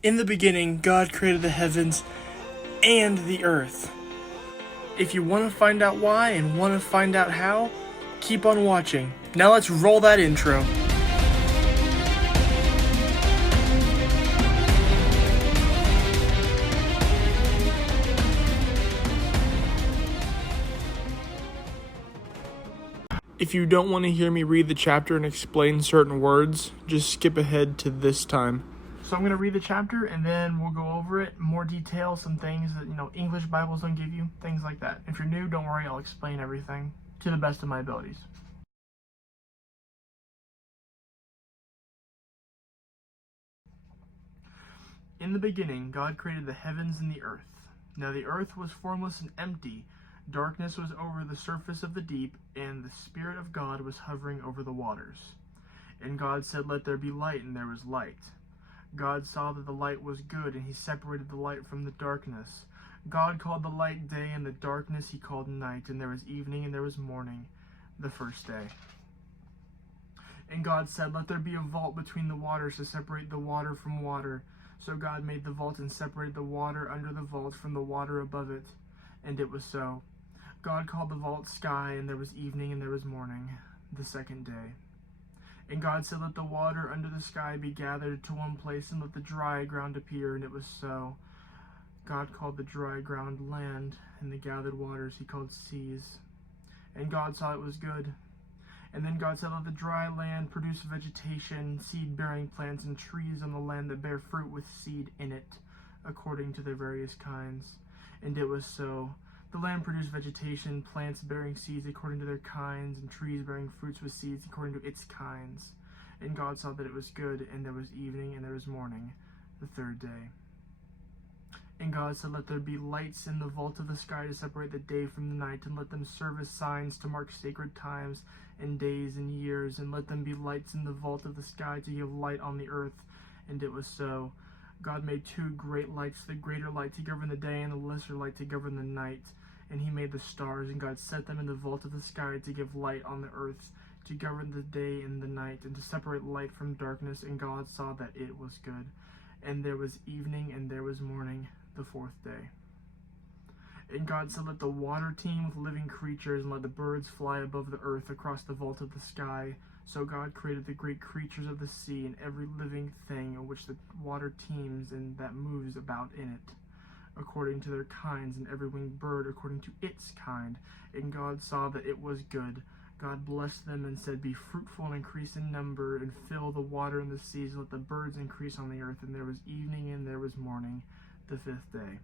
In the beginning, God created the heavens and the earth. If you want to find out why and want to find out how, keep on watching. Now let's roll that intro. If you don't want to hear me read the chapter and explain certain words, just skip ahead to this time. So I'm going to read the chapter and then we'll go over it, more detail, some things that, English Bibles don't give you, things like that. If you're new, don't worry, I'll explain everything to the best of my abilities. In the beginning, God created the heavens and the earth. Now the earth was formless and empty. Darkness was over the surface of the deep, and the Spirit of God was hovering over the waters. And God said, "Let there be light," and there was light. God saw that the light was good, and he separated the light from the darkness. God called the light day, and the darkness he called night, and there was evening and there was morning, the first day. And God said, "Let there be a vault between the waters to separate the water from water." So God made the vault and separated the water under the vault from the water above it. And it was so. God called the vault sky, and there was evening and there was morning, the second day. And God said, "Let the water under the sky be gathered to one place, and let the dry ground appear," and it was so. God called the dry ground land, and the gathered waters he called seas. And God saw it was good. And then God said, "Let the dry land produce vegetation, seed-bearing plants, and trees on the land that bear fruit with seed in it, according to their various kinds." And it was so. The land produced vegetation, plants bearing seeds according to their kinds, and trees bearing fruits with seeds according to its kinds. And God saw that it was good, and there was evening and there was morning, the third day. And God said, "Let there be lights in the vault of the sky to separate the day from the night, and let them serve as signs to mark sacred times and days and years, and let them be lights in the vault of the sky to give light on the earth." And it was so. God made two great lights, the greater light to govern the day, and the lesser light to govern the night. And he made the stars, and God set them in the vault of the sky to give light on the earth, to govern the day and the night, and to separate light from darkness. And God saw that it was good. And there was evening and there was morning, the fourth day. And God said, "Let the water teem with living creatures, and let the birds fly above the earth across the vault of the sky." So God created the great creatures of the sea, and every living thing in which the water teems and that moves about in it, according to their kinds, and every winged bird according to its kind. And God saw that it was good. God blessed them and said, "Be fruitful and increase in number, and fill the water in the seas, and let the birds increase on the earth." And there was evening and there was morning, the fifth day.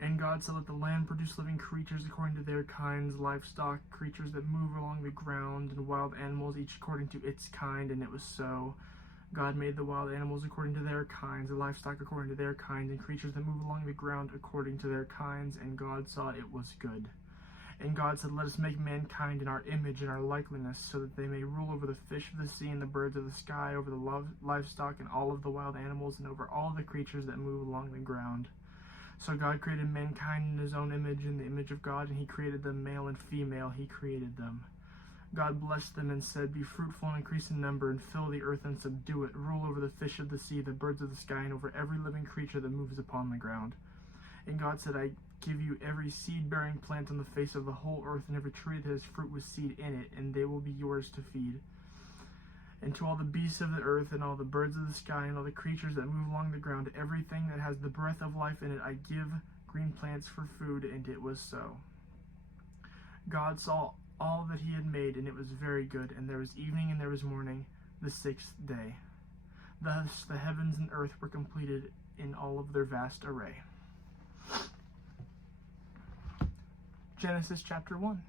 And God said, "Let the land produce living creatures according to their kinds, livestock, creatures that move along the ground, and wild animals, each according to its kind." And it was so. God made the wild animals according to their kinds, the livestock according to their kinds, and creatures that move along the ground according to their kinds. And God saw it was good. And God said, "Let us make mankind in our image and our likeness, so that they may rule over the fish of the sea and the birds of the sky, over the livestock and all of the wild animals, and over all the creatures that move along the ground." So God created mankind in his own image, in the image of God, and he created them male and female, he created them. God blessed them and said, "Be fruitful and increase in number, and fill the earth and subdue it. Rule over the fish of the sea, the birds of the sky, and over every living creature that moves upon the ground." And God said, "I give you every seed-bearing plant on the face of the whole earth, and every tree that has fruit with seed in it, and they will be yours to feed. And to all the beasts of the earth, and all the birds of the sky, and all the creatures that move along the ground, everything that has the breath of life in it, I give green plants for food." And it was so. God saw all that he had made, and it was very good. And there was evening and there was morning, the sixth day. Thus the heavens and earth were completed in all of their vast array. Genesis chapter 1.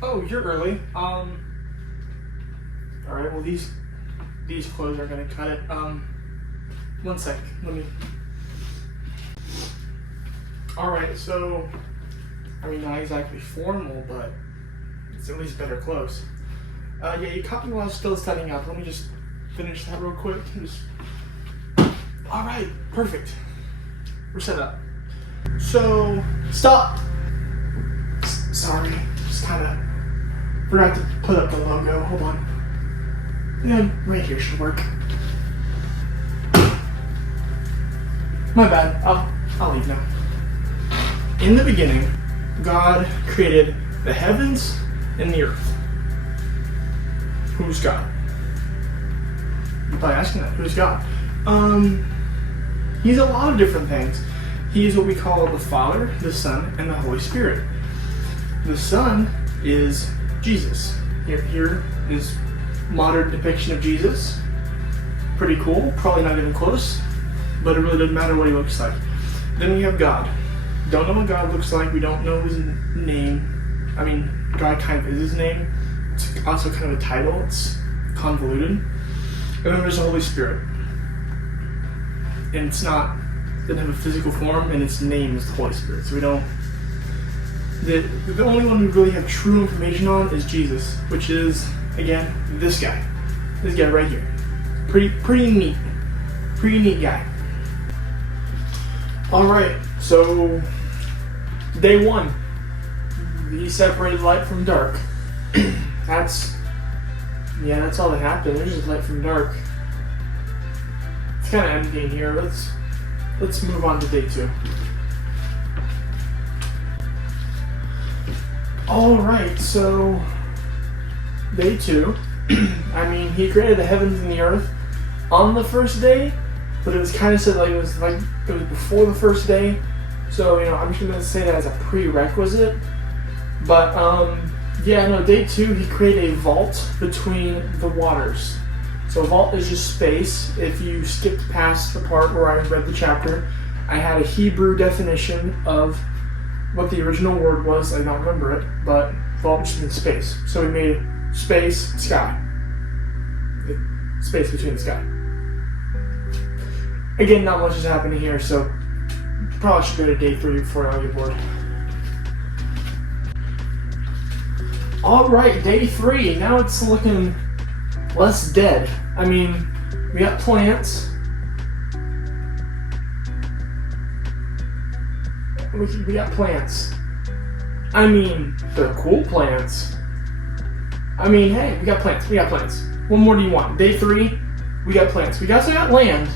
Oh, you're early. Alright, well these clothes are gonna cut it. One sec, let me. Alright, so, not exactly formal, but it's at least better clothes. Yeah, you caught me while I was still setting up. Let me just finish that real quick. Alright, perfect. We're set up. So, stop! Sorry, just kinda forgot to put up the logo. Hold on. Yeah, right here should work. My bad. I'll leave now. In the beginning, God created the heavens and the earth. Who's God? You're probably asking that. Who's God? He's a lot of different things. He's what we call the Father, the Son, and the Holy Spirit. The Son is Jesus. Here is modern depiction of Jesus. Pretty cool. Probably not even close, but it really doesn't matter what he looks like. Then we have God. Don't know what God looks like. We don't know his name. I mean, God kind of is his name. It's also kind of a title. It's convoluted. And then there's the Holy Spirit. And doesn't have a physical form, and its name is the Holy Spirit. So we don't. The only one we really have true information on is Jesus, which is, again, this guy. This guy right here. Pretty neat. Pretty neat guy. Alright, so day 1. He separated light from dark. That's all that happened. There's just light from dark. It's kind of empty in here. Let's move on to day 2. Alright, so day 2. I mean, he created the heavens and the earth on the first day, but it was kind of said like it was before the first day. So, I'm just gonna say that as a prerequisite. But day 2, he created a vault between the waters. So a vault is just space. If you skipped past the part where I read the chapter, I had a Hebrew definition of what the original word was. I don't remember it, but vault just means space. So we made space, sky. Space between the sky. Again, not much is happening here, so probably should go to day 3 before I get bored. Alright, day 3. Now it's looking less dead. I mean, we got plants. We got plants. I mean, they're cool plants. I mean, hey, we got plants. What more do you want? Day 3, we got plants. We also got land.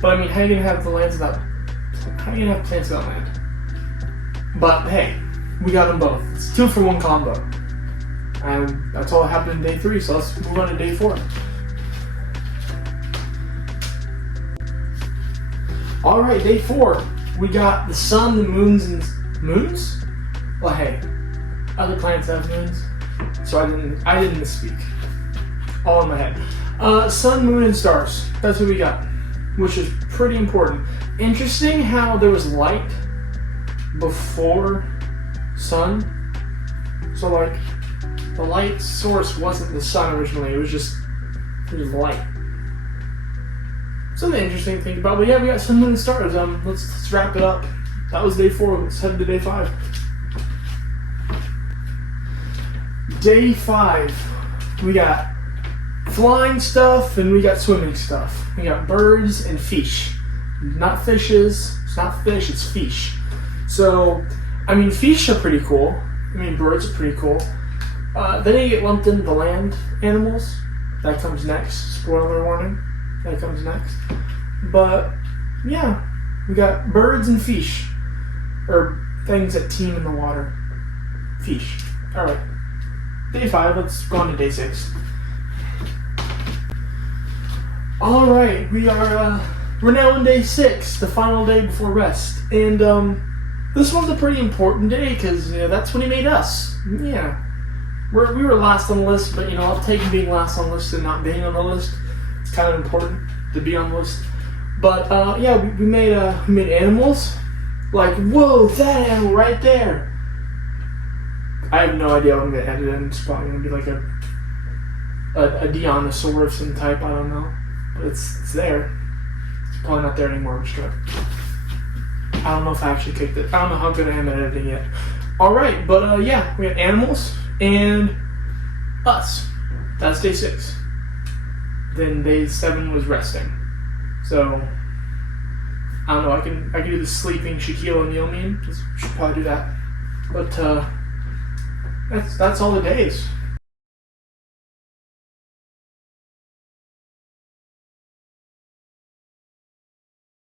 But I mean, how are you gonna have plants without land? But hey, we got them both. It's 2-for-1 combo. And that's all that happened in day 3, so let's move on to day 4. Alright, day 4. We got the sun, the moons, and moons? Well, hey, other planets have moons, so I didn't misspeak. All in my head. Sun, moon, and stars. That's what we got, which is pretty important. Interesting how there was light before sun. So like, the light source wasn't the sun originally. It was light. Something interesting to think about. But yeah, we got sun, moon, and stars. Let's wrap it up. That was day 4. Let's head to day 5. Day 5. We got flying stuff and we got swimming stuff. We got birds and fish. Not fishes. It's not fish, it's fish. So, I mean, fish are pretty cool. I mean, birds are pretty cool. Then you get lumped into the land animals. That comes next. Spoiler warning. That comes next. But, yeah. We got birds and fish. Or things that teem in the water. Fish. Alright. Day 5. Let's go on to day 6. Alright. We're now on day 6. The final day before rest. And, this one's a pretty important day because, that's when he made us. Yeah. We were last on the list, but, I'll take being last on the list and not being on the list. It's kind of important to be on the list. But, we made animals. Like, whoa, that animal right there. I have no idea what I'm going to edit in. It's probably going to be like a Deonosaur of some type. I don't know. But it's there. It's probably not there anymore. I'm just going to... I don't know if I actually kicked it. I don't know how good I am at editing yet. Alright, but we have animals and us. That's day 6. Then day 7 was resting. So, I don't know, I can do the sleeping Shaquille O'Neal meme. Should probably do that. But that's all the days.